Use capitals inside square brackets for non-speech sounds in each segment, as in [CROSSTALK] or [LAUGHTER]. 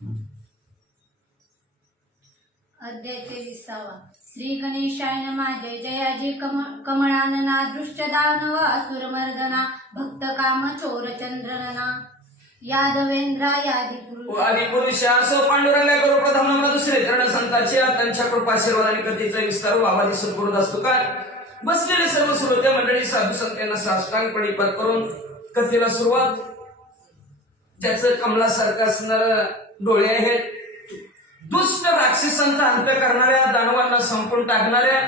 अध्याय तेविसावा. श्री गणेशाय नमा. जय जयाजी कम कमळानना दृष्ट दृष्टदानव असुरमर्दना भक्त काम चोर चंद्रनना यादवेंद्रा यादी पुरुष आदी असो पांडुरंगा करू प्रथम नम्र दुसरे चरण संतांचे त्यांच्या कृपाशीर्वाद आणि कथेचा विस्तार व्हावा दिसून करू असतो काय? बसलेले सर्व श्रोत्या मंडळी साधू संतांना साष्टांगपणे पर करून कथेला सुरुवात. ज्याचं कमलासारखं असणार डोळे आहेत दुष्ट राक्षसांचा अंत करणाऱ्या दानवांना संपून टाकणाऱ्या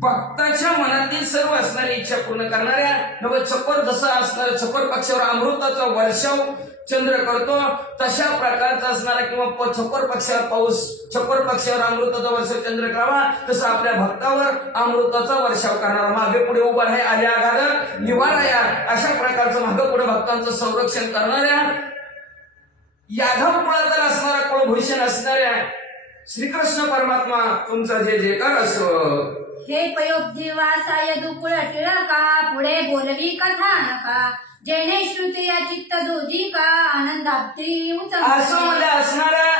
भक्ताच्या मनातील सर्व असणारी इच्छा पूर्ण करणाऱ्या नव चपर जसा असणाऱ्या चपर पक्षावर अमृताचा वर्षाव चंद्र करतो तशा प्रकारचा असणारा किंवा छप्पर पक्षावर पाऊस छप्पर पक्षावर अमृताचा वर्षाव चंद्र करावा तसं आपल्या भक्तावर अमृताचा वर्षाव करणारा मागे पुढे उभा आहे आल्या आघात निवारा या अशा प्रकारचं मागे पुढे भक्तांचं संरक्षण करणाऱ्या यादव कुळातील असणारा कुळभूषण असणाऱ्या श्रीकृष्ण परमात्मा तुमचा जे जयकार असो. हे पयोब्धी वासाय दुकुळ टिळका पुढे बोलवी कथा नका. जेणे श्रुती या चित्त दोधी का आनंदाब्दी असं मध्ये असणाऱ्या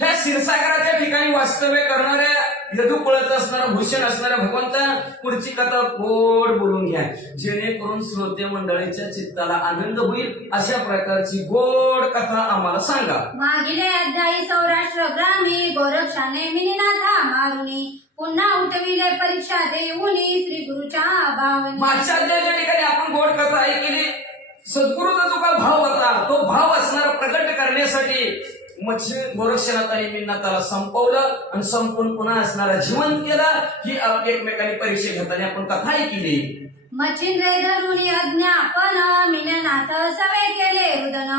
ह्या क्षीरसागराच्या ठिकाणी वास्तव्य करणाऱ्या यदुकुळाचं असणारं भूषण असणाऱ्या भगवंता पुढची कथा गोड बोलून घ्या. जेणेकरून श्रोते मंडळीच्या चित्ताला आनंद होईल अशा प्रकारची गोड कथा आम्हाला सांगा. मागिले अध्यायी सौराष्ट्र ग्रामी गोरक्षाने मिनिनाथा मारुनी पुन्हा उठविले परीक्षा देऊनी श्री गुरुच्या भावनी मागच्या अध्यायाच्या ठिकाणी आपण गोड कथा ऐकली. सद्गुरूचा जो काय भाव होता तो भाव असणारा प्रकट करण्यासाठी मच्छी गोरक्षनाथाने मिन्नाथाला संपवलं आणि संपून पुन्हा असणारा जिवंत केला ही एकमेकांनी परीक्षा घेताना आपण कथा ऐकली मच्छिंद्रे धरुणी अज्ञापन मिननाथ सवे केले रुदन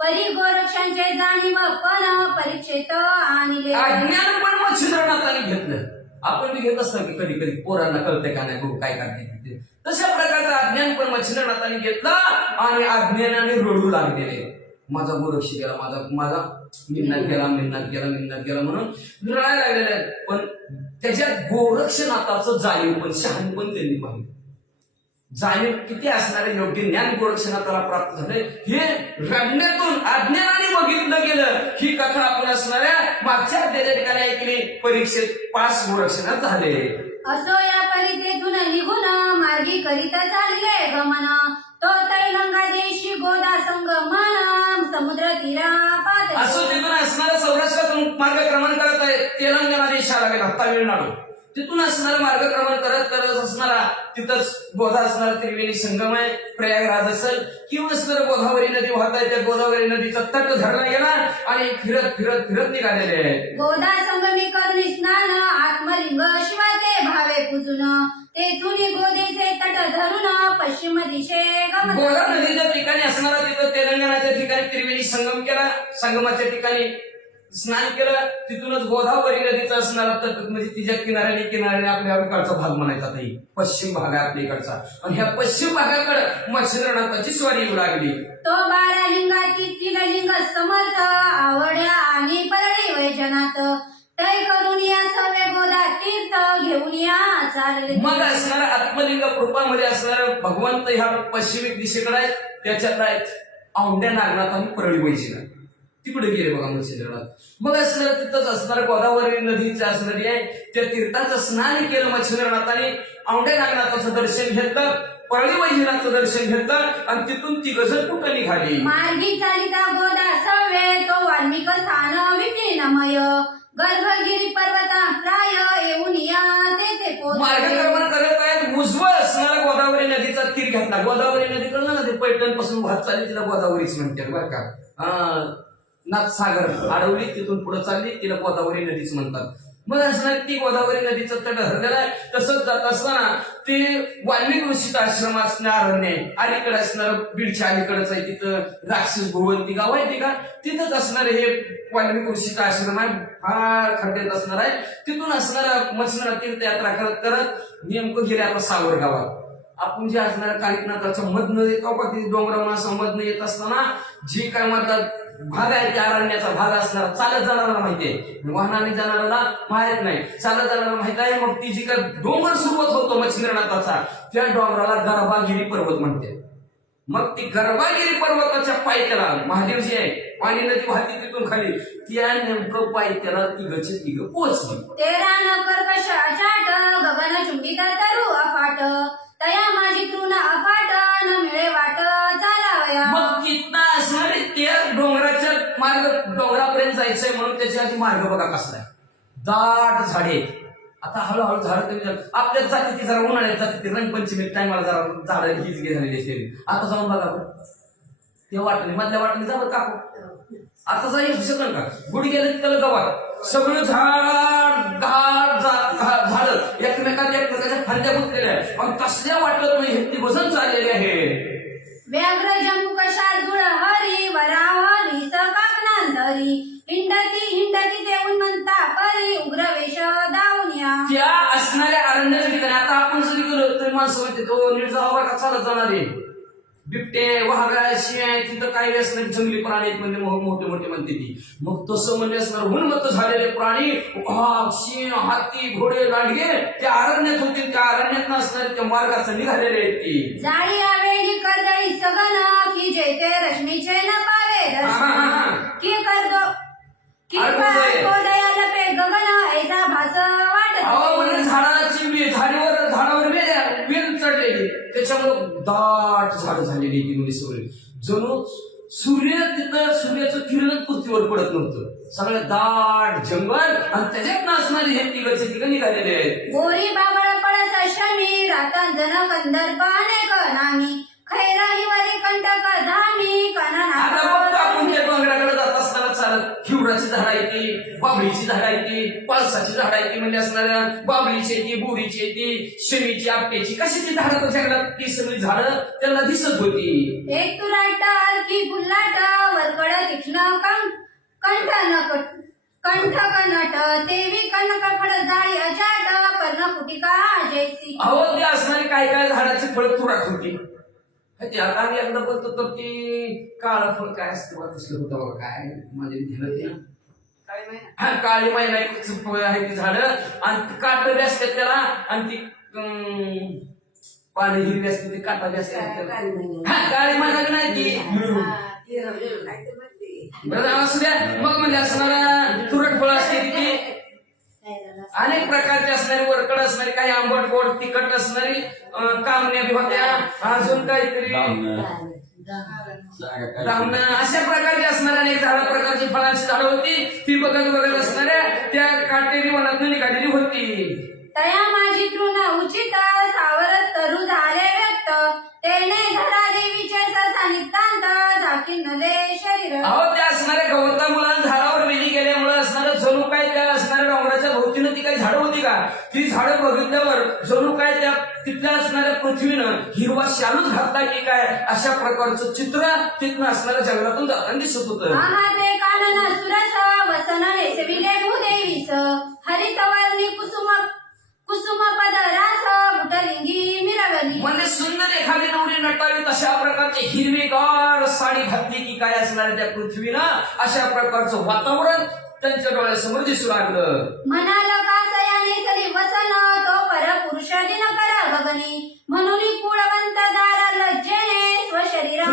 परी गोरक्षांचे जाणीव पण परीक्षेत आणले. अज्ञान पण मच्छिंद्रनाथाने घेतलं. आपण बी घेत असतो की कधी कधी पोरांना कळतंय का नाही बघू काय करते तशा प्रकारचं अज्ञान पण मच्छिंद्रनाथाने घेतलं आणि अज्ञानाने रडू लागलेले. माझा गोरक्ष गेला माझा माझा मिन्नात गेला मिन्नात गेला मिन्नात गेला म्हणून रडायला लागलेले आहेत. पण त्याच्यात गोरक्षनाथाचं जाणीव पण शहाणी पण त्यांनी पाहिलं. जाणीव किती असणारे योग्य ज्ञान गोरक्षनाथाला प्राप्त झाले हे रडण्यातून अज्ञानाने बघितलं गेलं. ही कथा आपण असणाऱ्या मागच्या अध्याया ठिकाणी ऐकली. परीक्षेत पास गोरक्षनाथ झाले. असो या परी निघून मार्गी करीता चालले गमन. तो तैलंगा देशी गोदा संगमन असो तिथून असणारा सौराष्ट्रातून मार्ग करत आहे. तेलंगणा देशाला गेला तामिळनाडू तिथून असणारा मार्गक्रमण करत करत असणारा तिथंच गोदा असणारा त्रिवेणी संगम आहे प्रयागराज असेल किंवा असणारा गोदावरी नदी वाहत आहे त्या गोदावरी नदीचा तट धरला गेला आणि फिरत फिरत फिरत निघालेले आहे. गोदा संगमी करुणी स्नान आत्मलिंग शिवाय ते भावे पूजून तेथून गोदेचे तट धरून पश्चिम दिशे गोदा नदीच्या ठिकाणी असणारा तिथं तेलंगणाच्या ठिकाणी त्रिवेणी संगम केला संगमाच्या ठिकाणी स्नान केलं तिथूनच गोदावरी नदीचा असणारा तट म्हणजे तिच्या किनाऱ्याने किनाऱ्याने आपल्या इकडचा भाग म्हणायचा ताई पश्चिम भाग आहे आपल्या इकडचा. आणि ह्या पश्चिम भागाकडे मच्छिंद्रनाथाची स्वारी येऊ लागली तो बारा लिंगाती तीन लिंग समर्थ आवड्या आणि परळी वैजनात तय करून या सवे गोदा तीर्थ घेऊन या चालले मग असणारा आत्मलिंग रूपामध्ये असणारा भगवंत ह्या पश्चिमिक दिशेकडे आहेत. त्याच्यात आहेत औंड्या नागनाथ आणि परळी वैजनाथ. तिकडे गेले बघा मच्छिंद्रनाथ मग असणार तिथंच असणार गोदावरी नदीचं असणारी आहे त्या तीर्थाचं स्नान केलं मच्छिंद्रनाथाने. औंढ्या नागनाथाचं दर्शन घेतलं परळी वैजनाथचं दर्शन घेतलं आणि तिथून ती गजर कुठं निघाली? मार्गी चालिता गोदा सवे तो वाल्मिक स्थान विपिनमय गर्भगिरी पर्वता प्राय येऊन या तेथे मार्गक्रमण करत आहेत उजवं असणारा गोदावरी नदीचा तीर घेतला. गोदावरी नदी कळलं ना ते पैठणपासून वाहत चालली तिला गोदावरीच म्हणतात बरं का? नाथसागर अडवली तिथून पुढे चालली तिला गोदावरी नदीच म्हणतात. मग असणार ती गोदावरी नदीचं तट हरलेलं आहे तसंच जात असताना ते वाल्मिक ऋषीत आश्रम असणार अरण्य आहे. अलीकडे असणार बीडच्या अलीकडच आहे तिथं राक्षस भुवंती गाव आहे ते का? तिथंच असणार हे वाल्मिक ऋषीचा आश्रम आहे. फार खड्ड्यात असणार आहे. तिथून असणार मच्छिंद्र तीर्थयात्रा करत करत नेमकं गेले आता सावर गावात. आपण जे असणार कालिकनाथाच्या मधनं येतो का? ते असं मधनं येत असताना जे काय म्हणतात भाग आहे त्या अरण्याचा भाग असणार चालत जाणारा माहिती आहे. वाहनाने जाणाऱ्याला माहीत नाही. चालत जाणारा माहीत आहे. मग ती जी का डोंगर सुरुवात होतो मच्छिंद्रनाथाचा त्या डोंगराला गर्भागिरी पर्वत म्हणते मग ती गर्भागिरी पर्वताच्या पायथ्याला महादेव जे आहे पाणी नदी वाहती तिथून खाली त्या नेमकं पाय त्याला तिघचे तिघ पोचली तेरा नकर कर्कश गगन चुंबी तरु अफाट. तया माझी तृण अफाट न मिळे वाट. चाला मग कितना असणार त्या डोंगराच्या मार्ग डोंगरापर्यंत जायचंय म्हणून त्याच्या आधी मार्ग बघा कसला दाट झाडे आता हळूहळू झाड कमी झालं. आपल्यात जाते ती जरा उन्हाळ्यात जाते ती रंगपंचमी टायमाला जरा झाड हीच घे झालेली असते आता जाऊन बघा ते वाटणे मधल्या वाटणे जा काकू आता जाईल शकल का? गुड गेलं त्याला गवार. सगळं झाड घाट झाड. एकमेकात एकमेकाच्या फांद्या गुंतलेल्या आहे पण कसल्या वाटत नाही हे ती वजन चाललेली आहे व्याघ्र जंबुक शार्दूळ हरी वराहरी सकाकनांतरी हिंडती हिंडती देऊन म्हणता परी उग्र वेश दावून या. त्या असणाऱ्या अरण्याच्या ठिकाणी आता आपण जरी गेलो तरी माणसं म्हणते तो नीट जावा का चालत जाणार आहे. बिबटे वाघा शियाय तिथं काही असणार जंगली प्राणी आहेत म्हणजे मोठे मोठे म्हणते ती मग तसं म्हणजे असणार उन्मत्त झालेले प्राणी वाघ सिंह हत्ती घोडे लांडगे त्या अरण्यात होते त्या अरण्यात असणारे त्या मार्गात निघालेले आहेत ती जाळी आवेली कर्दळी सगन की जेते रश्मीचे न पावे. की कर्दो की. दयाल पे गगन ऐसा भास वाटत झाडाची वेल झाडावर झाडावर वेल आहे, वेल चढलेली त्याच्यामुळं दाट झाड झालेली ती म्हणजे सगळी. जणू सूर्य तिथं सूर्याचं किरण पृथ्वीवर पडत नव्हतं. सगळं दाट जंगल आणि त्याच्यात असणारे हे तिघचे तिघ निघालेले आहेत. गोरी बाबळ पळस श्रमी रातन जन कंदर्प अनेक नामी खैराही वरी कंटक धामी आता बघतो आपण कनना त्या डोंगराकडे जात असताना चालत हिवडाची झाड आहे ती. बाबळीची झाड आहे ती पळसाची झाड आहे ती म्हणजे असणाऱ्या बाबळीची आहे ती बोरीची आहे ती शमीची आपट्याची कशाची झाडं तर जंगलात ती सगळी झाडं त्यांना दिसत होती. एक तुराट की वरकड कं- कंठ कंठ कनट जाळी कुटिका जैसी. अहो ते असणारी काय काय झाडाची फळं तुराट होती ते आता आम्ही एकदा बोलतो तर ती काळ फळ काय असतं तसलं होतं काय माझ्या ध्यानात काळी महिना आहे ती झाड. आणि ती काटबी असतात त्याला. आणि ती पाणी हिरवी असते ती काटा. हा, काळी महिना बी नाही ती. बरं असू द्या. मग म्हणजे असणारा तुरट फळ असते ती. अनेक प्रकारचे असणारी वरकड असणारी काही आंबट गोड तिखट असणारी कामण्या बी होत्या. अजून काहीतरी. अशा प्रकारची असणाऱ्या अनेक झाड प्रकारची फळांची झाडं होती ती बघत बघत असणाऱ्या त्या काटेरी वनात निघालेली होती. तया माझी तृण उचित सावर तरु झाले व्यक्त. तेने धरा देवीचे ससा नितांत झाकी नदे शरीर. अहो त्या असणाऱ्या गवतामुळं झाडावर वेली गेल्यामुळं असणारं जणू काय त्या भोवतीनं ती काही झाडं होती का? ती झाडं बघितल्यावर जणू काय त्या तिथल्या असणाऱ्या पृथ्वीनं हिरवा शालूच घातला की काय? अशा प्रकारचं चित्र तिथनं असणाऱ्या जंगलातून जाताना दिसत होतं. म्हणजे सुंदर एखादी नवरी नटावी तशा प्रकारची हिरवीगार साडी घातली की काय असणार त्या पृथ्वीनं? अशा प्रकारचं वातावरण त्यांच्या डोळ्यासमोर दिसू लागलं. म्हणाल कासया नेसली वसन तो पर पुरुष दिन कर गगनी म्हणून कुळवंत दार लज्जेने स्वशरीरा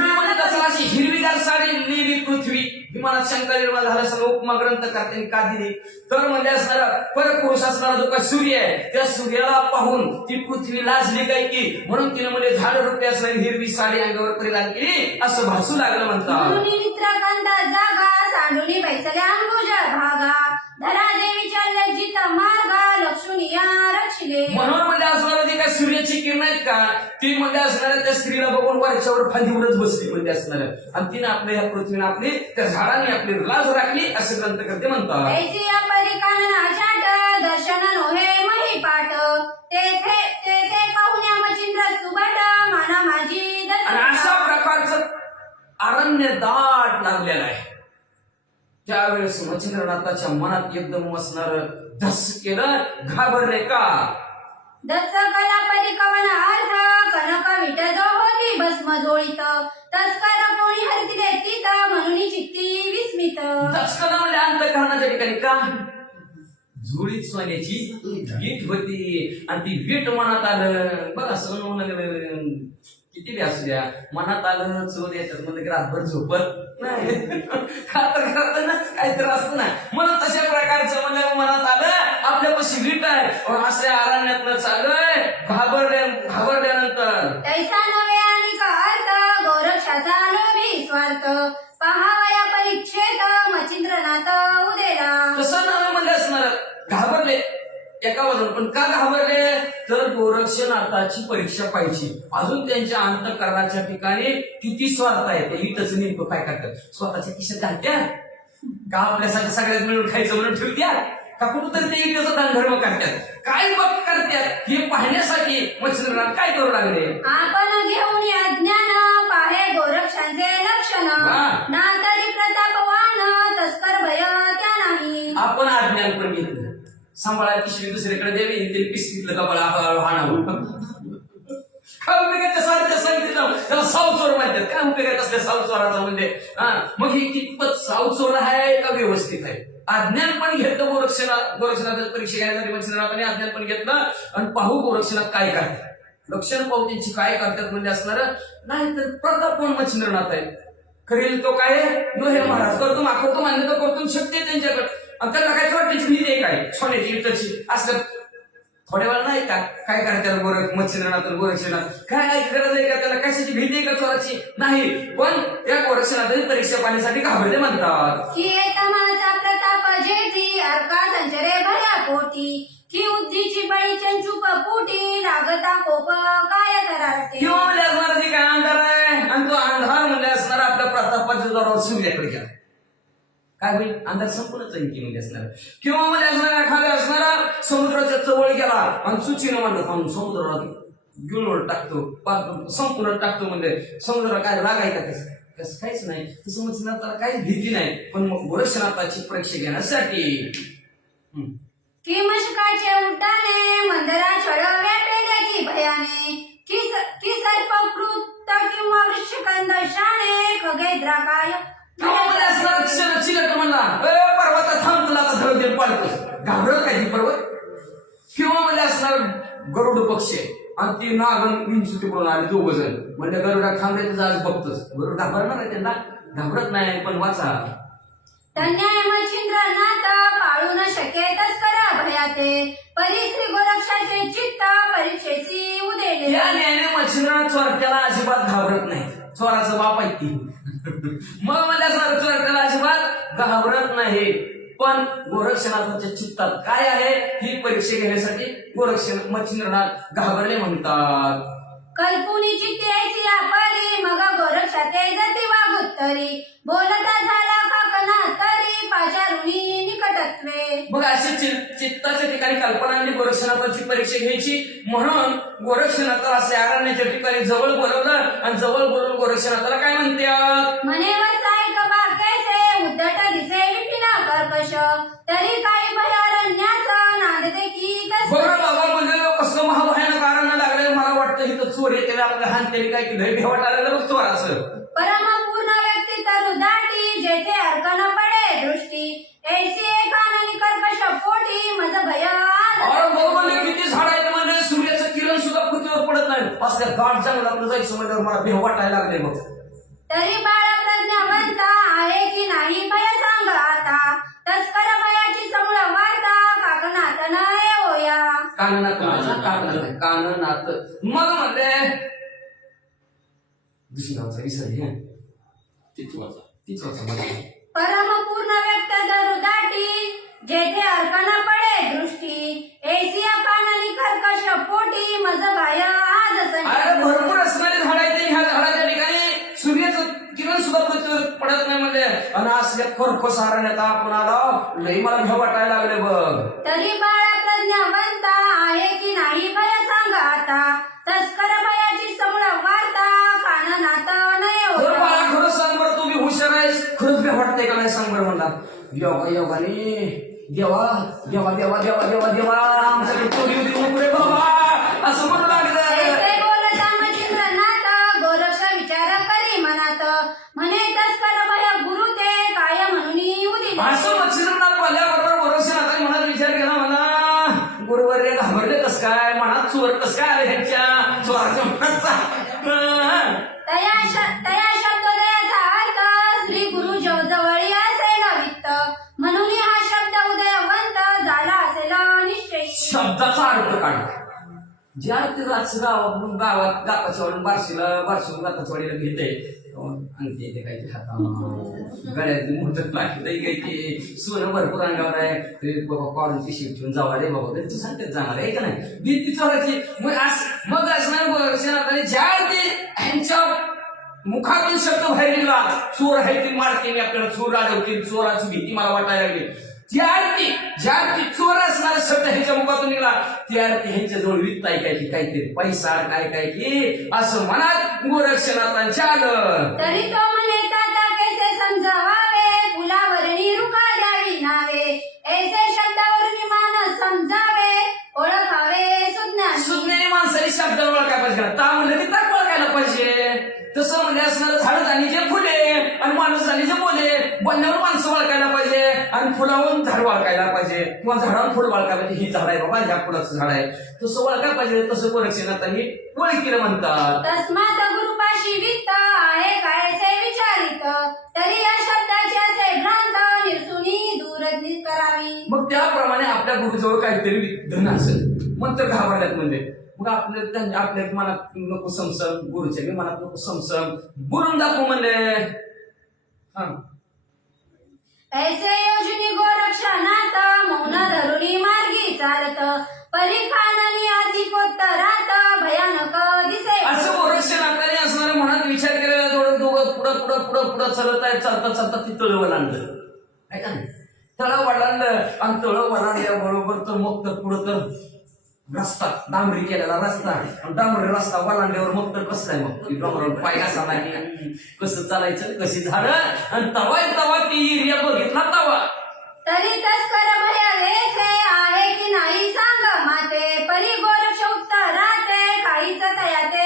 अशी हिरवीगार साडी नेली पृथ्वी? विमानात शंका निर्माण झाला सगळं उपमा ग्रंथकर्त्यांनी का दिली तर म्हणजे असणारा परपुरुष असणारा जो काही सूर्य आहे त्या सूर्याला पाहून ती पृथ्वी लाजली काय की? म्हणून तिने म्हणजे झाड रुपये असणारी हिरवी साडी अंगावर परिधान केली. असं भासू लागलं म्हणतात. म्हणून जागा सांडुनी बैसल्या अंबुज भागा. धरा देवीच्या का? ती म्हणजे असणाऱ्या त्या स्त्रीला बघून वरच्यावर फांदीवरच बसली म्हणजे असणाऱ्या. आणि तिने आपल्या ह्या पृथ्वीने आपली त्या झाडाने आपली लाज राखली असे ग्रंथकर्ते म्हणतात. अशा प्रकारचं अरण्य दाट लागलेलं आहे. त्यावेळेस मच्छिंद्रनाथाच्या मनात एकदम असणार धस केलं घाबरले का? दत्त परिकवन अर्थ कनक विटज होती भस्म जोळीत तस्कर कोणी हरती देतीत म्हणून चित्ती विस्मित दचकन म्हणजे अंतकरणाच्या ठिकाणी का झोळीत सोन्याची वीट होती आणि ती वीट मनात आलं. बघा सोनं किती बी असू द्या मनात आलं चोर याच्यात म्हणजे रातभर झोपत नाही. खात तर काहीतरी असतं ना म्हणून तशा प्रकारचं म्हणजे मनात आलं आपल्यापाशी वीट आहे. असे असे अरण्यातनं चालय घाबरल्या घाबरल्यानंतर. तैसा नव्हे आणि का अर्थ गोरक्षाचा लोभी स्वार्थ. पहावया परीक्षेत मचिंद्रनाथ उदेला कसं नाव म्हणजे असणार घाबरले. एका बाजून पण का घाबरले? तर गोरक्षनाथाची परीक्षा पाहिजे. अजून त्यांच्या अंतकरणाच्या ठिकाणी किती स्वार्थ आहे ते इथंच नेमकं काय करतात? स्वतःच्या खिशात घालत्यात? का आपल्यासाठी सगळ्यात मिळून खायचं म्हणून ठेवत्यात? का कुठंतरी ते इथं दानधर्म करतात? काय बघ करतात? हे पाहण्यासाठी मच्छिंद्रनाथ काय करू लागले? आपण घेऊन अज्ञान पाहे गोरक्षांचे लक्षण. ना तरी प्रतापवान तस्कर भय त्या नाही. आपण अज्ञान पण घेतलं. सांभाळा पिशवी दुसरीकडे द्यावी आणि ते पिसकीतलं कपाळ हाणावं काय उपयोग आहे सांगितलं त्याला साव चोर म्हणतात. काय उपयोग आहे तसल्या साव चोराचा म्हणजे? हा? मग हे कितपत साव चोर आहे का व्यवस्थित आहे? अज्ञान पण घेतलं गोरक्षणा गोरक्षणात परीक्षा घेण्यासाठी मच्छिंद्रनाथाने अज्ञान पण घेतलं? आणि पाहू गोरक्षणात काय करतात. लक्षण पाहू त्यांची काय करतात म्हणजे असणार? नाही तर प्रताप पण मच्छिंद्रनाथ आहे करेल तो काय? नो हे महाराज करतो मागवतो मान्यता करतो शक्य त्यांच्याकडे. आणि त्याला काय वाटते मी काय? सोन्याची इटाची असं थोड्या वेळ नाही का? काय करतात गोरख मच्छिंद्रनाथ गोरक्षनाथ काय नाही गरज आहे का त्याला? कशाची भीती आहे का चोराची नाही. पण त्या गोरक्षनाथाने परीक्षा पाहण्यासाठी घाबरले म्हणतात. की तमाचा प्रताप जेठी अर्का संचरे पोटी. की उद्धीची बळी चंचुप पोटी लागता कोप काय करारते? किंवा म्हणजे असणार जे काय अंधार आहे? आणि तो अंधार म्हणजे असणार आपल्या प्रतापाच्या जोरावर सूर्याकडे गेला काय होईल? अंधार संपूर्णच आहे की असणार किंवा मध्ये असणारा एखादा असणारा समुद्राच्या जवळ गेला आणि सुचीनं म्हणलं थांबून समुद्राला गिळवळ टाकतो संपूर्ण टाकतो म्हणजे समुद्राला काय लागाय का कसं कसं काहीच नाही. तसं म्हणजे नाताला काहीच भीती नाही. पण मग गोरक्षनाथाची परीक्षा घेण्यासाठी. हम्म. की मशकाचे उड्डाणे मंदरा छळ व्यापे भयाने. की स- की सर्पकृत किंवा वृक्षकंद शाणे खगेद्रा काय किंवा म्हणजे असणार क्षण चिलट म्हणला. "ए, पर्वता थांब तुला आता धड दे घाबरत काय ती पर्वत किंवा म्हणजे असणार गरुड पक्ष. आणि ती नागन विंचू तिकडून आले दोघ जण. म्हणजे गरुडा तुझं आज बघतोस. गरुड घाबरणार आहे त्यांना? घाबरत नाही पण वाचा. तन्याय मच्छिंद्रनाथ पाळू न शके तस्कर भयाते. परिश्री गोरक्षाचे चित्त परीक्षेसी उदेले या न्यायाने मच्छिंद्रनाथ चोरट्याला अजिबात घाबरत नाही चोराचं बाप आहे ती. मग म्हणजे असणार चोरट्याला अजिबात घाबरत नाही. पण गोरक्षनाथाच्या चित्तात काय आहे? ही परीक्षा घेण्यासाठी गोरक्षण मच्छिंद्रनाथ घाबरले म्हणतात. कल्पुनी चित्ती ऐसी आपली मग गोरक्षाते जती वागुत्तरी बोलता झाला तरी पाचारुणी निकटत्वे. मग अशी चि- चित्ताच्या ठिकाणी कल्पना आणि गोरक्षनाथाची परीक्षा घ्यायची. म्हणून गोरक्षनाथाला असे ठिकाणी जवळ बोलवलं आणि जवळ बोलवून गोरक्षनाथाला काय म्हणतात? म्हणे वसायक बाकेसे उद्धट दिसे विपिना कर्कश तरी काही भयारण्यास नांदते की तस बघा बाबा म्हणजे कसलं महाभयानक कारण लागले? मला वाटतं इथं चोर येते आपल्या हानतेने काय केलं भेवाट आलेलं बघ चोराचं परमपूर्ण व्यक्ती तरु दाटी जेथे अर्क न पडे दृष्टी. ऐसी एकाननी कर्कश पोटी मज भय अरे किती झाड आहेत म्हणजे? सूर्याचं किरण सुद्धा पृथ्वीवर पडत नाही. असल्या गाठ आपलं जायचं म्हणजे मला भेव वाटायला लागले बघ. तरी बाळ प्रज्ञावंत आहे की नाही भय सांग आता. तस्कर भयाची समूळ वार्ता काकनाथ न होया माझा काननाथ काननाथ. मग म्हणले दुसरी गावचा विसरली. तीच वाचा तीच वाचा मला परमपूर्ण व्यक्त धरू दाटी जेथे अर्क न पडे दृष्टी. एसिया काननी कर्कश पोटी मज भय आज अरे. भरपूर असणारे झाड ह्या झाडाच्या ठिकाणी सूर्याचं किरण सुद्धा पृथ्वीवर पडत नाही म्हणजे आणि असल्या खरखोस हारण्यात आपण आलो. लई मला भेव वाटायला लागले बघ. तरी बाळा प्रज्ञावंत आहे की नाही भय सांग आता. तस्कर भयाची समूळ वार्ता काननाथ नये खरंच भेव वाटतंय का नाही सांग बरं म्हणला योगा योगाने देवा देवा देवा देवा देवा देवा. आमच्याकडे चोरी होती बाबा. असं म्हणू लागलं. अर्थ काढला जे अर्थ रातचं गावात गावात गाताच्या वाडून बारशीला बारशीहून गाताच्या वाडीला घेते आणखी ते काही ते हाता गळ्यात मुहूर्त लागते काही ते? सोनं भरपूर अंगावर आहे. ते बाबा कॉरून पिशवी ठेवून जावा रे बाबा. तरी तू सांगतेच जाणार आहे का नाही? भीती चोराची मग असं मग असणार सेनाकडे ज्या ते ह्यांच्या मुखातून शब्द बाहेर निघला चोर आहे ती मारते मी आपल्याला चोर राजवतील चोराची भीती मला वाटायला लागली. त्या अर्थी ज्या अर्थी चोर असणारा शब्द ह्याच्या मुखातून निघाला. त्या अर्थी ह्यांच्या जवळ वित्त ऐकायची काहीतरी पैसा काय काय की असं मनात गोरक्षनाथांच्या आलं तरी तो म्हणे ताता कैसे समजावावे फुलावरणी रुका द्यावी नावे? ऐसे शब्दावरून मान समजावे? ओळखावे सुज्ञान. सुज्ञानी माणसाने शब्द ओळखायला पाहिजे? ता म्हणलं की पाहिजे. तसं म्हणजे असणारं झाड झाली जे फुले आणि माणूस झाली जे बोले बोलण्यावर माणसं ओळखायला पाहिजे आणि फुलावरून झाड ओळखायला पाहिजे. किंवा झाडावर फुल ओळखायला पाहिजे. ही झाड आहे बाबा ह्या फुलाचं झाड आहे. तसं ओळखायला पाहिजे तसं गोरक्षनाथांनी ओळखीला म्हणतात. तस्मात गुरुपाशी वित्त आहे कायसे विचारित? तरी या शब्दाचे असे भ्रांत निरसुनी दूर करावी. मग त्याप्रमाणे आपल्या गुरुजवळ काहीतरी धन असेल. मग तर घाबरल्यात म्हणजे. मग आपल्या त्यांच्या आपल्या मनात नको समसम गुरुच्या बी मनात नको समसम. बोलून दाखवू म्हणले. हा. ऐसे योजनी गोरक्षणात मौन धरुणी मार्गी चालत परिखाननी अधिकोत्तरात भयानक दिसे. असं गोरक्षनाथाने असणाऱ्या मनात विचार केलेला थोडं दोघं पुढं पुढं पुढं पुढं चालत आहे चालता चालता ती तळ वलांडलं. आहे का नाही तळ वलांडलं आणि तळ वलांडल्याबरोबर तर मग तर पुढं तर रस्ता डांबरी केलेला रस्ता. डांबरी रस्ता वलांड्यावर मग तर कसं आहे मग? डोंगरावर पाय कसा नाही कसं चालायचं? कशी झालं आणि तवा तवा ती एरिया बघितला तवा? तरी तस्कर भय लेखे आहे की नाही सांग? माते परी गोरक्ष उत्तराते. काहीच तयाते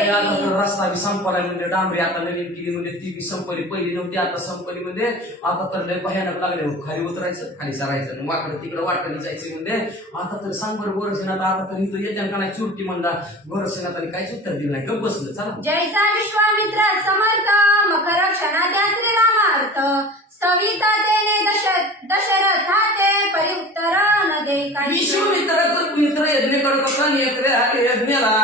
आता. तर रस्ता बी संपलाय म्हणजे डांबरी आता नवीन केली म्हणजे ती बी संपली पहिली नव्हती आता संपली म्हणजे आता तर लय भयानक लागले हो. खाली उतरायचं खाली सरायचं वाकडं तिकडं वाटणी जायचं म्हणजे आता तर सांग बरं गोरक्षनाथ आता तर इथं येत्या का नाही चुरटी म्हणला. गोरक्षनाथाने काहीच उत्तर दिलं नाही. गप्प बसलं चला. जैसा विश्वामित्र समर्थ मकर क्षणात्या श्रीरामार्थ. स्थविता तेने दश दशरथाते परी उत्तर न दे काही विश्वमित्र तर मित्र यज्ञ करत यज्ञ यज्ञाला.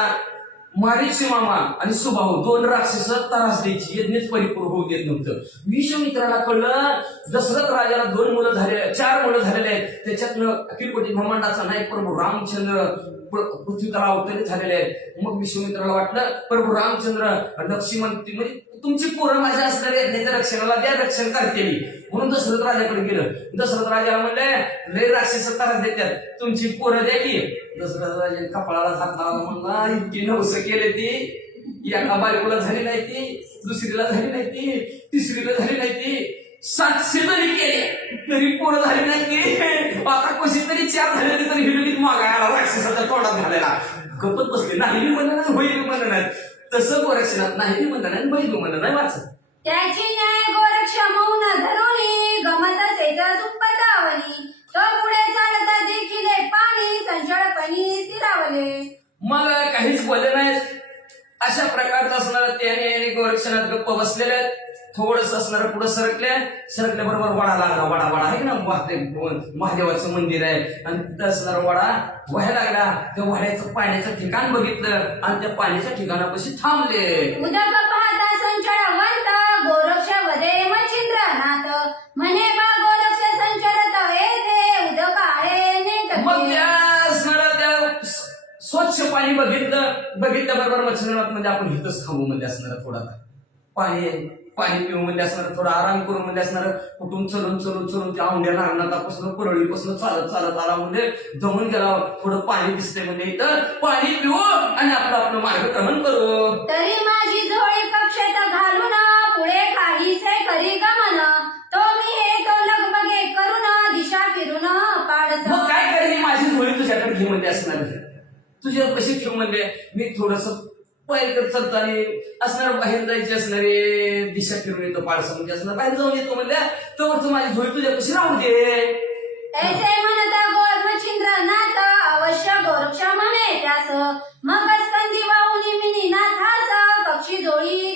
मारीची मामा आणि सुभाऊ दोन राक्षस त्रास द्यायची. यज्ञच परिपूर्ण होऊ देत नव्हतं. विश्वमित्राला कळलं दशरथ राजाला दोन मुलं झाले चार मुलं झालेले आहेत. त्याच्यातनं अखिल ब्रह्मांडाचा नायक प्रभू रामचंद्र प- पृथ्वीतला अवतरित झालेले आहेत. मग विश्वमित्राला वाटलं प्रभू रामचंद्र लक्ष्मण म्हणजे तुमची पोरं माझ्या असणाऱ्या यज्ञाच्या रक्षणाला द्या रक्षण करते मी. म्हणून दशरथ राजाकडे गेलं. दशरथ राजाला म्हणले रे राक्षस त्रास देतात तुमची पोरं द्या की. दशरथ राजा कपाळाला हात लावला म्हणला इतकी नवस केले ती. एका बायकोला झाली नाही ती. दुसरीला झाली नाही ती. तिसरीला झाली नाही ती. सातशे जरी केले तरी पोरं झाली नाही की आता कशी तरी चार झाले होते तरी हिरवीत मागायला राक्षसाच्या तोंडात घालायला. गपत बसले नाही मी म्हणलं नाही होईल म्हणलं नाही. तसं गोरक्षनाथ नाही मी नाही बैल म्हणलं नाही वाचत त्याची न्याय गोरक्ष मौन धरुणी गमत सेज सुपतावली तो पुढे चालता देखील पाणी संचळपणी स्थिरावले. मग काहीच बोलले नाहीत. अशा प्रकारचं असणार त्याने आणि गोरक्षनाथ गप्प बसलेले थोडस असणार पुढे सरकले. सरकल्या बरोबर वडा लागला वडा वडा. आहे ना महादेव महादेवाचं मंदिर आहे. आणि तिथं असणार वडा व्हायला लागला. त्या वड्याचं पाण्याचं ठिकाण बघितलं आणि त्या पाण्याच्या ठिकाणापाशी थांबले. उदक पाहता संचळवंत गोरक्ष वदे मच्छिंद्रनाथ. म्हणे बा गोरक्ष संचरत येते मग. त्या असणाऱ्या त्या स- स्वच्छ पाणी बघितलं बघितल्याबरोबर मच्छिंद्रनाथ म्हणजे आपण इथंच थांबू म्हणजे असणार थोडा पाणी. पाणी पिऊ म्हणजे असणार थोडा आराम करू म्हणजे असणार. कुठून चलून चलून चलून त्या औंढ्या नारणातापासून परळीपासून चालत चालत आला म्हणजे जमून गेला. थोडं पाणी दिसतंय म्हणजे इथं. पाणी पिऊ आणि आपलं आपलं मार्गक्रमण करू. तरी माझी झोळी कक्षेत घालून पुढे काहीसे करी गमन. तो मी हे तो लगबगे करून दिशा फिरून पाडस मग काय करे ही माझी झोळी तुझ्याकडे घे म्हणजे असणार तुझ्या कशी ठेव म्हणजे मी थोडस चलताना असणार बाहेर जायचे असणारे दिशा फिरून येतो पाडसं म्हणजे असणार बाहेर जाऊन येतो म्हणजे तर तू माझी झोळी तुझ्या कशी राहू दे. ऐसे म्हणता गोर मच्छिंद्रनाथ अवश्य गोरक्ष म्हणे त्यास मग स्कंदी वाहुनी मिनी नाथास पक्षी जोळी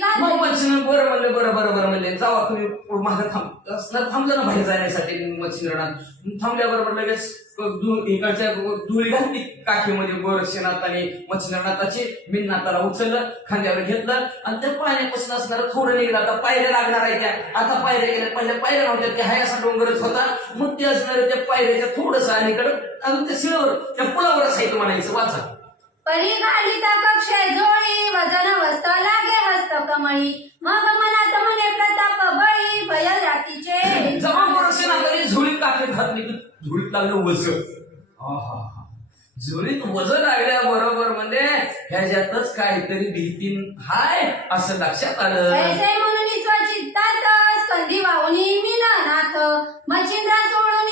मच्छिंद्र बरं म्हणलं बरं बरं बरं म्हणले. जावा तुम्ही मागे थांब. थांबलं ना बाहेर जाण्यासाठी मच्छिंद्रनाथ थांबल्याबरोबर लगेच इकडच्या धुळी घातली. काठीमध्ये गोरक्षनाथाने मच्छिंद्रनाथाची मिन्नाथाला उचललं खांद्यावर घेतलं. आणि त्या पाण्यापासून असणार थोडं निघलं आता पायऱ्या लागणार आहे त्या. आता पायऱ्या गेल्या. पहिल्या पायऱ्या नव्हत्या. त्या हाय असा डोंगरच होता. मग ते असणारे त्या पायऱ्याच्या थोडस अलीकडं अजून त्या शिळावर त्या पुलावर असायचं म्हणायचं. वाचा. परी कक्षे झोळी वजन वस्त लागे हस्त कमळी. मग मनात म्हणे प्रताप बळी भय रातीचे जमा गोरक्षनाथाने झुळीत टाकले घातली की झुळीत लागलं वजन. आहा. झुळीत वजन लागल्याबरोबर म्हणजे ह्याच्यातच काहीतरी भीती हाय असं लक्षात आलं. ऐसे म्हणून स्वचित्तात स्कंदी वाहुनी मीननाथ मच्छिंद्रा सोडून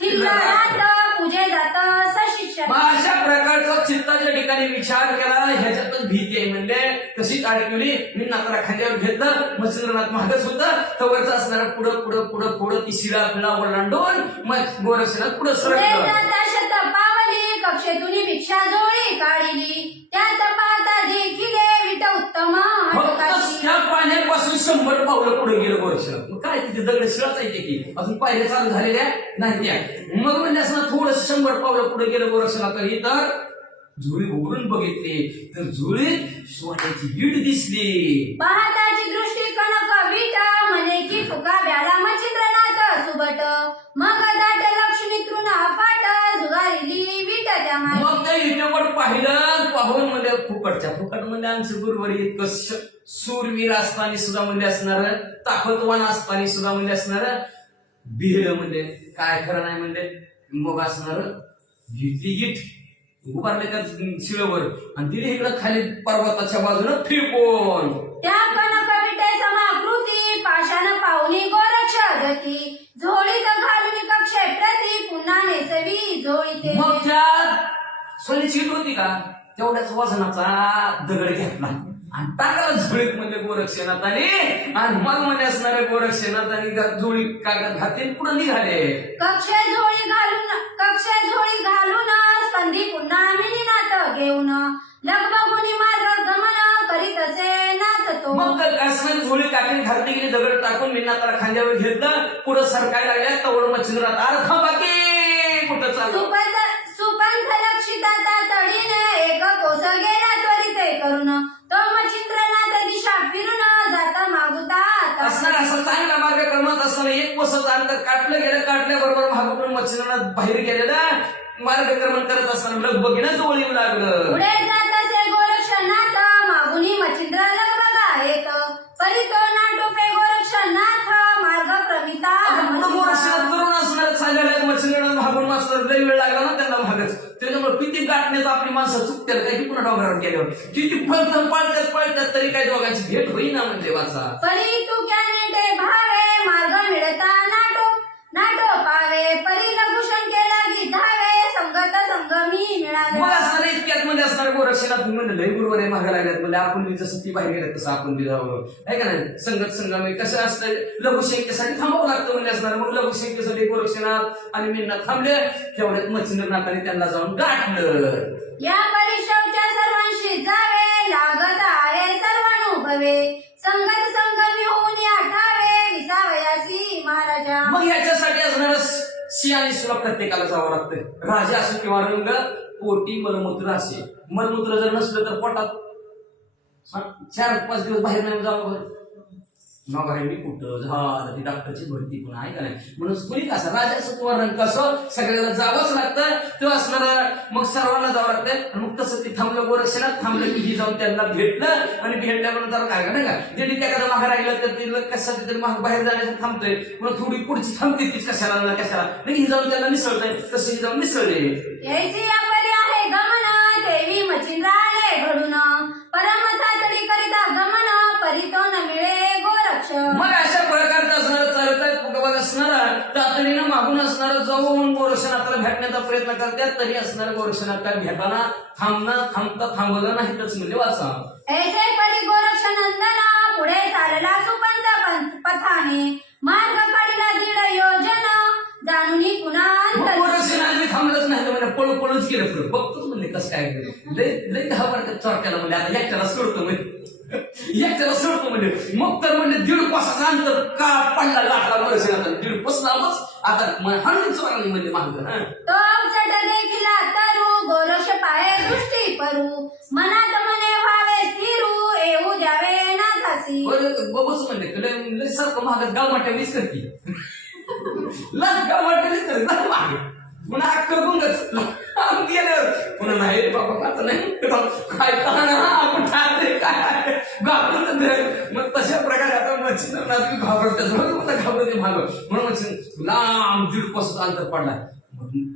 थिल्ल रात पूजे जात सशिष्य मग अशा प्रकारचा चित्ताच्या ठिकाणी विचार केला ह्याच्यातच भीती आहे. म्हणजे तशीच अडकवली मी नाताला खांद्यावर घेतलं मच्छिंद्रनाथ महागच होतं तवरच असणारा पुढं पुढं पुढं पुढं ती शिळा पिळा ओलांडून मग गोरक्षनाथ पुढं सरकलं कक्षेतून भिक्षा जोळी काढिली. त्यात पाहता देखिले विट उत्तम फक्त हटकाची. त्या पाण्यापासून शंभर पावलं पुढे गेलं गोरक्षनाथ मग काय तिथे दगड शिळाच आहे ते की? अजून पायऱ्या चालू झालेल्या नाही त्या मग म्हणजे असं थोडस शंभर पावलं पुढे गेलं गोरक्षनाथ तर झुळी उघडून बघितली तर झुळीत सोन्याची वीट दिसली. पाहताची दृष्टी कणक विट म्हणे की फुका ब्याला मच्छिंद्रनाथ सुबट. मग दाट लक्ष्मी तृण अफाट जुगारिली विट त्या मागे. युट्यूबवर पाहिलं पाहून म्हणजे फुकटच्या फुकट म्हणजे आमचं गुरुवर इतकं शूरवीर असताना सुद्धा म्हणजे असणार ताकदवान असताना सुद्धा म्हणजे असणार. बिहळ म्हणजे काय खरं नाही म्हणजे मग असणार घेतली गीठ उभारले त्या शिळवर. आणि दिली इकडं खाली पर्वताच्या बाजूनं फिरकोन त्या कणक विटे समाकृती पाषाण पाहुणी गोरक्ष गती झोळीत घालून पुन्हा नेसवी झोळीते. मग होती का? तेवढ्याच वजनाचा दगड घेतला. आणि टाकला झुळीत म्हणजे गोरक्षनाथाने. आणि मग म्हणजे असणाऱ्या गोरक्षनाथाने गा- झुळीत कागद घातले पुढे निघाले. कक्षे झोळी घालून कक्षे झोळी घालून स्कंदी पुन्हा मिनीनाथ घेऊन. लगबगुनी मार्ग गमन करीत असे नाथ तो. मग असं झोळी काकडी घातली गेली दगड टाकून मी त्याला खांद्यावर घेतलं. पुढे सरकायला लागल्या. तवड मच्छिंद्रात अरे थांबा की कुठं चालू सुपंथ सुपंथ लक्षिता तडीने एक कोस गेला. मार्गक्रमण करत असताना लगबगीनं जवळ येऊ लागलं. पुढे जात असे गोरक्षनाथ मागुनी मच्छिंद्र बघा येत परितो नाटोपे गोरक्षनाथ मार्ग प्रमिता पुढं गोरक्षनाथ करून असणार चाललेल्या मच्छिंद्रनाथ भागून मास्तर लई वेळ लागला ना त्यांना भागच त्याच्यामुळे किती गाठण्यात आपली माणसं चुकतात काय की पुन्हा डोंगरावर गेल्यावर. किती फक्त पळतात पळतात तरी काय दोघांची भेट होईना म्हणजे वाचा परी तू कॅनेटे भावे मार्ग मिळता नाटो नाटो पावे. परी लघुषण केला की धावे संगत संगमी मग असणार इतक्यात म्हणजे असणार गोरक्षनाथ म्हणजे लय गुरुवर आहे मागे लागल्यात. म्हणजे आपण बी जसं ती बाहेर गेल्यात तसं आपण बी जावं आहे का नाही? संगत संगम कसं असतं? लघुशंकेसाठी थांबावं लागतं म्हणजे असणार. मग लघुशंकेसाठी गोरक्षनाथ आणि मीना थांबले. तेवढ्यात मच्छिंद्रनाथाने त्यांना जाऊन गाठलं. या परिश्रमच्या सर्वांशी जावे लागत आहे सर्वानुभवे संगत संगमी होऊन या ठावे विसावयासी महाराजा मग याच्यासाठी असणार सियानीसला प्रत्येकाला जावं लागतं राजा असो किंवा रंग पोटी मलमूत्र असे. मलमूत्र जर नसलं तर पोटात. चार पाच दिवस बाहेर नाही जावं मग आहे मी कुठं झालं? ती डॉक्टरची भरती पण आहे का नाही? म्हणून कुणी कसं राजाचं वर्णन कसं सगळ्याला जावंच लागतं? तो असणार मग सर्वांना जावं लागतं. मग तसं ते थांबलं गोरक्षणात थांबलं की ही जाऊन त्यांना भेटलं. आणि भेटल्यानंतर काय का? नाही का जरी एखादं महाग राहिलं तर तिला कसं तरी महाग बाहेर जाण्याचं थांबतोय. मग थोडी पुढची थांबते तीच कशाला कशाला. नाही ही जाऊन त्यांना मिसळतंय. तसं ही जाऊन मिसळले यायसी या घडून. परम तातडी करिता गमन. परितो न मिळे मागून असणारं जाऊन गोरक्षनाथाला भेटण्याचा प्रयत्न करतात तरी असणार गोरक्षनाथ काय भेटाना थांबणं थांबता थांबवलं नाहीतच म्हणजे वाचा. ऐसे परी गोरक्ष पुढे चालला सुपंत पथाने. मार्ग काढला दीड योजना जाणून पुन्हा बी थांबलंच नाही म्हणजे पळू पळूच गेलं पुढे. बघतोच म्हणले कसं काय केलं. लय लय दहा वाटत चॉरट्याला म्हणजे आता एकट्याला सोडतो म्हणजे एकट्याला सोडतो म्हणजे मग तर म्हणजे दीड पासाचा अंतर का पडला लाटला वर्ष आता? दीड पास लावच आता हंड्रेड चोरांनी म्हणजे मागं हं. तो अवचट देखिला तरू गोरक्ष पाये दृष्टी परू. मनात मने व्हावे स्थिरू येऊ द्यावे ना घासी. बरं बघूच म्हणले तुला सारखं महागात गाव वाट्यावीच करते. लाच गाव वाट्यावीच करते जा मागे पुन्हा अक्कल गुंगच. गेल्यावर पुन्हा नाही बाबा आता नाही. काय कहाणा आपण ठाकरे काय घाबरत मग तशा प्रकारे आता मच्छिंद्रनाथ घाबरतात मला घाबरते म्हणून मच्छिंद्र लांब दीडपासून अंतर पडला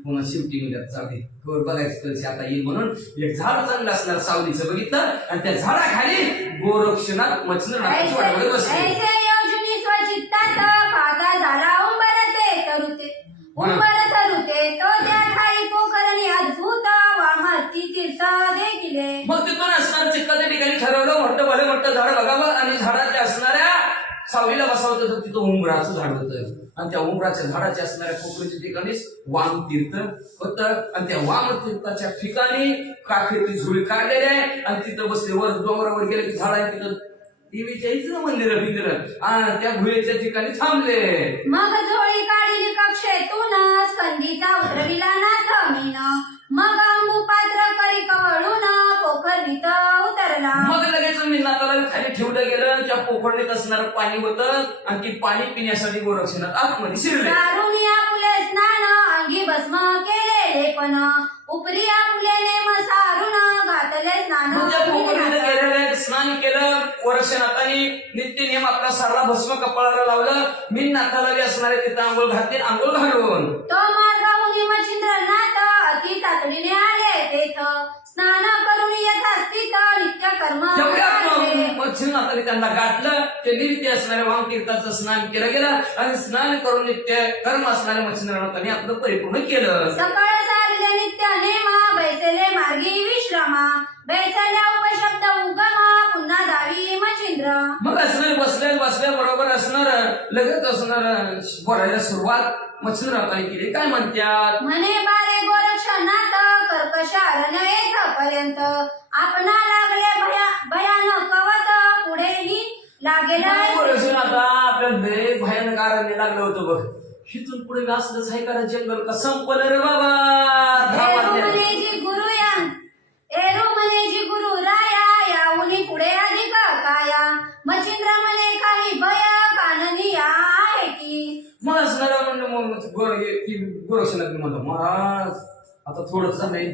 पुन्हा शेवटी म्हणजे चालते कवर बघायचं आता येईल म्हणून एक झाड चांगलं असणार सावलीचं बघितलं. आणि त्या झाडाखाली गोरक्षनाथ मच्छिंद्रनाथ बसले. उंबर तरुते तो त्या ठाई पोखरणी अद्भुत वामती तीर्थ देखिले मग तिथून असणार? चिक्काच्या ठिकाणी ठरवलं? मोठं भले मोठं झाड बघावं आणि झाडाच्या असणाऱ्या सावलीला बसावं तर तिथं उंबराचं झाड होतं. आणि त्या उंबराच्या झाडाच्या असणाऱ्या कोपरीच्या ठिकाणीच वाम तीर्थ होतं. आणि त्या वाम तीर्थाच्या ठिकाणी काखेची झुळी काढलेली आहे. आणि तिथं बसले वर डोंगरावर गेले की झाड आहे तिथं. देवीच्या इथं मंदिर मंदिर आणि त्या भुयेच्या ठिकाणी थांबले. मग झोळी पोखरणीत असणारं पाणी होतं आणि ती पाणी पिण्यासाठी गोरक्षणात आतमध्ये शिरले. आपुले स्नान अंगी भस्म केलेले पण. उपरी मसारून घातले स्नान स्नान केलं वर्षनाथाने नित्य नियम आपला सारला भस्म कपाळाला लावलं. मी नाथाला असणारे तिथं आंघोळ घातली आंघोळ घालून. तो मार्गाहून मच्छिंद्रनाथ अति तातडीने आले तेथ. स्नान करून यथास्थित नित्य कर्म मच्छिंद्रनाथाने त्यांना गाठलं ते नित्य असणाऱ्या वाम तीर्थाचं स्नान केलं गेलं आणि स्नान करून नित्य कर्म असणाऱ्या मच्छिंद्रनाथाने आपलं परिपूर्ण केलं. सकाळ सारले नित्य नेमा बैसले मार्गी विश्रमा. बैसल्या उपशब्द उगमा पुन्हा दावी मच्छिंद्र. मग असणार बसल्या बसल्या बरोबर असणार लगेच असणार बोलायला सुरुवात मच्छिंद्रनाथाने केली. काय म्हणतात म्हणे बारे गोरक्षनाथ कर्कश अरण्य पर्यंत आपणा लागले भया भयानक कवत नी लागेल आता आपल्याला लय भयानक आरण्य लागलं होतं बघ. इथून पुढे मी असलंच आहे का जंगल का संपलं रे बाबा? जी गुरु या एरू म्हणे जी गुरु राया याहुनी पुढे अधिक काया. मच्छिंद्र म्हणे काही भय काननी या आहे की मग असणारा म्हणलं मग गोर- हे- ती गोरक्षनाथ म्हणलं महाराज आता थोडंच झालंय.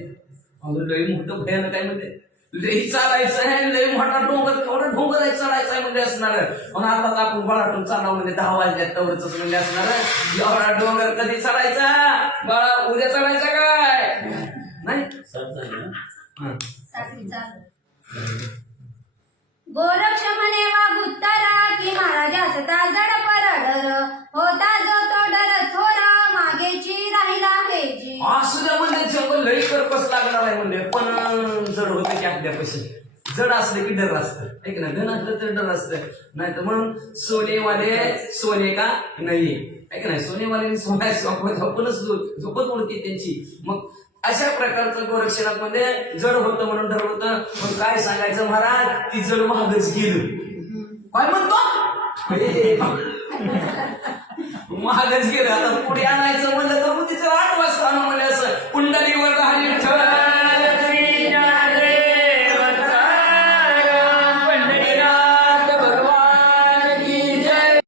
अजून लय मोठं भयानक आहे म्हणजे लई चालायचं आहे लय मोठा डोंगर केवढा डोंगर आहे चालायचं आहे म्हणजे असणार. पण आता आपण बळाटून चालला म्हणजे दहा वाजल्या तवरच म्हणजे असणार. एवढा डोंगर कधी चढायचा बाळा उद्या चढायचा काय? नाही? गोरक्ष म्हणे वागुत्तरा की महाराज असता जड परडर होता जो तो डर थोरा मागेची राहिला हेजी असू द्या म्हणजे जंगल लई करपस लागणार आहे म्हणजे पण जड होतं की आपल्यापाशी जड असलं की डर असतं. ऐक ना धन असलं तर डर असतं. नाही तर म्हणून सोनेवाले सोने का नाही. ऐक ना सोनेवाले सोन्या झोपूनच झोपत उडते त्यांची. मग अशा प्रकारचं गोरक्षणात मध्ये जड होतं म्हणून डर होतं. पण काय सांगायचं महाराज? ती जड महागच गेलं. काय म्हणतो? [LAUGHS] [LAUGHS] महागच गेलं. आता पुढे आणायचं म्हणलं तर मग तिचं आठ वाजता म्हणलं असं. कुंडलीवर राहिली ठेवा